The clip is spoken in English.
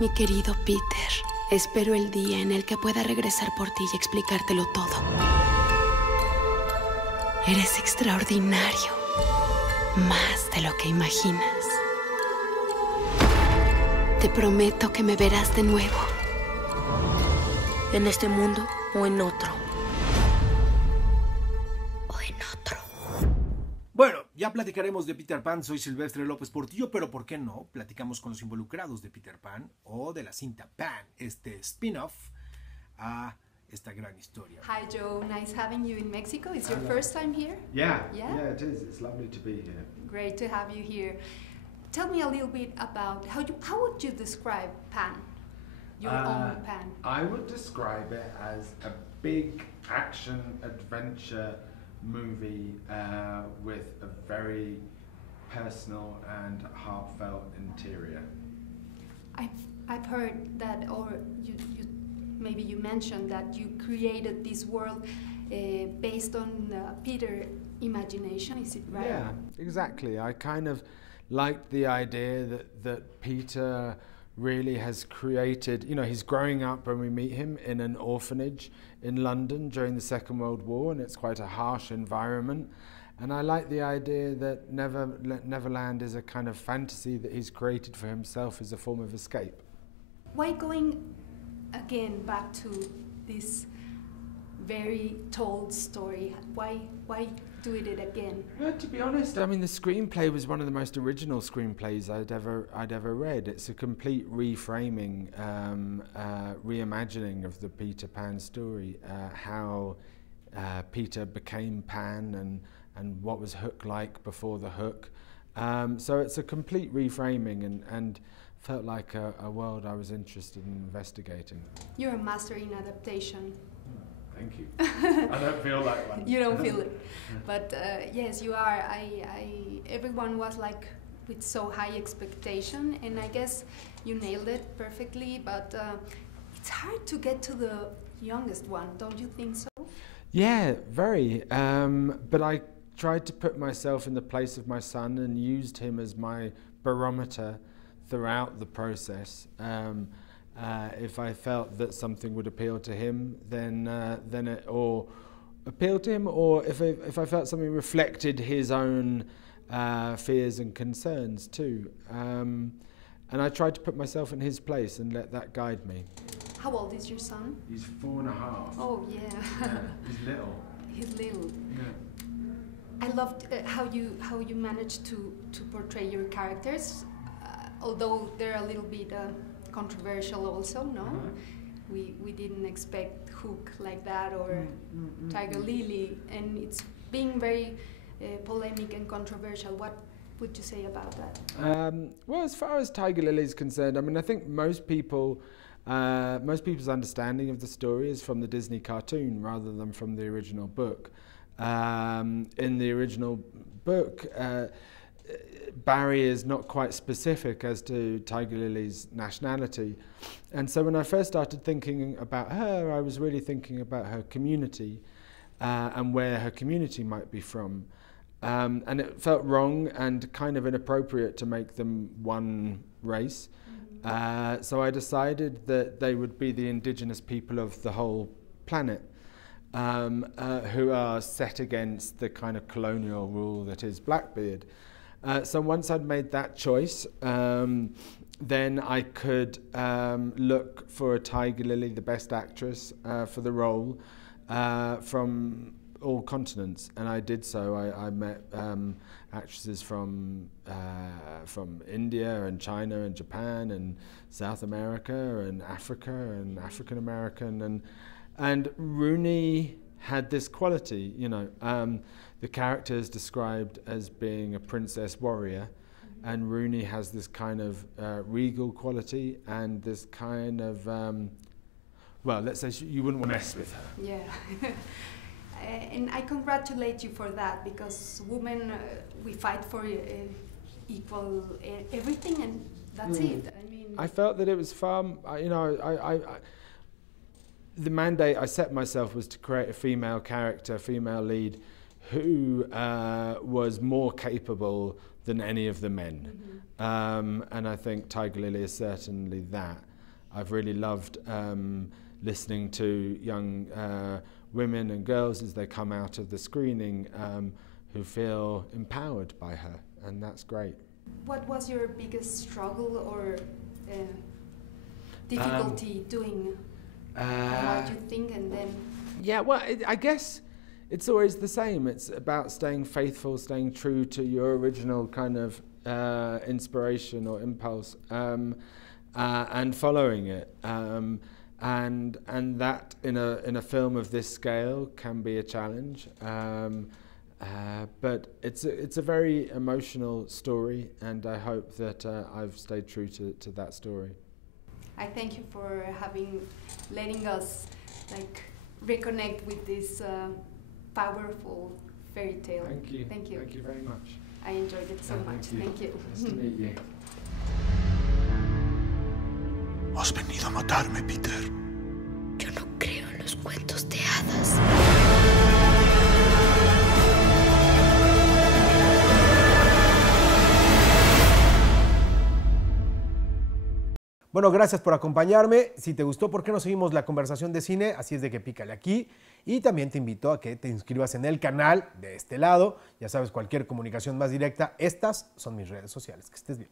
Mi querido Peter, espero el día en el que pueda regresar por ti y explicártelo todo. Eres extraordinario, más de lo que imaginas. Te prometo que me verás de nuevo. En este mundo o en otro. Bueno, ya platicaremos de Peter Pan. Soy Silvestre López Portillo, pero ¿por qué no? Platicamos con los involucrados de Peter Pan o de la cinta Pan, este spin-off a esta gran historia. Hi Joe, nice having you in Mexico. It's your first time here? Yeah, it is. It's lovely to be here. Great to have you here. Tell me a little bit about how would you describe Pan? Your own Pan. I would describe it as a big action adventure movie with a very personal and heartfelt interior. I've heard that, or maybe you mentioned that you created this world based on Peter's imagination. Is it right? Yeah, exactly. I kind of liked the idea that Peter really has created, you know, he's growing up when we meet him in an orphanage in London during the Second World War, and it's quite a harsh environment. And I like the idea that Neverland is a kind of fantasy that he's created for himself as a form of escape. Why going again back to this very told story? Why do it again? Well, to be honest, I mean, the screenplay was one of the most original screenplays I'd ever read. It's a complete reframing, reimagining of the Peter Pan story, how Peter became Pan and what was Hook like before the Hook. So it's a complete reframing and felt like a world I was interested in investigating. You're a master in adaptation. Thank you. I don't feel like one. You don't feel it, but yes, you are. Everyone was like with so high expectation, and I guess you nailed it perfectly. But it's hard to get to the youngest one, don't you think so? Yeah, very. But I tried to put myself in the place of my son and used him as my barometer throughout the process. If I felt that something would appeal to him, then it or appealed to him, or if I felt something reflected his own fears and concerns too. And I tried to put myself in his place and let that guide me. How old is your son? He's 4.5. Oh yeah. He's little. He's little. Yeah. I loved how you managed to portray your characters, although they're a little bit controversial also, no? We didn't expect Hook like that, or Tiger Lily, and it's being very polemic and controversial. What would you say about that? Well, as far as Tiger Lily is concerned, I mean, I think most people's understanding of the story is from the Disney cartoon rather than from the original book. In the original book, Barry is not quite specific as to Tiger Lily's nationality. And so when I first started thinking about her, I was really thinking about her community and where her community might be from. And it felt wrong and kind of inappropriate to make them one race. So I decided that they would be the indigenous people of the whole planet, who are set against the kind of colonial rule that is Blackbeard. So once I'd made that choice, then I could look for a Tiger Lily, the best actress for the role, from all continents, and I did so. I met actresses from India and China and Japan and South America and Africa and African American, and Rooney had this quality, you know. The character is described as being a princess warrior, and Rooney has this kind of regal quality and this kind of, well, let's say you wouldn't want to mess with her. Yeah. And I congratulate you for that, because women, we fight for equal everything, and that's it. I mean, I felt that it was far, you know, the mandate I set myself was to create a female character, female lead, who was more capable than any of the men. And I think Tiger Lily is certainly that. I've really loved listening to young women and girls as they come out of the screening who feel empowered by her, and that's great. What was your biggest struggle or difficulty doing what you think and then? Yeah, well, I guess it's always the same. It's about staying faithful, staying true to your original kind of inspiration or impulse, and following it. And that in a film of this scale can be a challenge. But it's a very emotional story, and I hope that I've stayed true to that story. I thank you for letting us reconnect with this powerful fairy tale. Thank you. Thank you. Thank you very much. I enjoyed it so much. Thank you. Nice to meet you. Has venido a matarme, Peter. Yo no creo en los cuentos de hadas. Bueno, gracias por acompañarme. Si te gustó, ¿por qué no seguimos la conversación de cine? Así es de que pícale aquí. Y también te invito a que te inscribas en el canal de este lado. Ya sabes, cualquier comunicación más directa, estas son mis redes sociales. Que estés bien.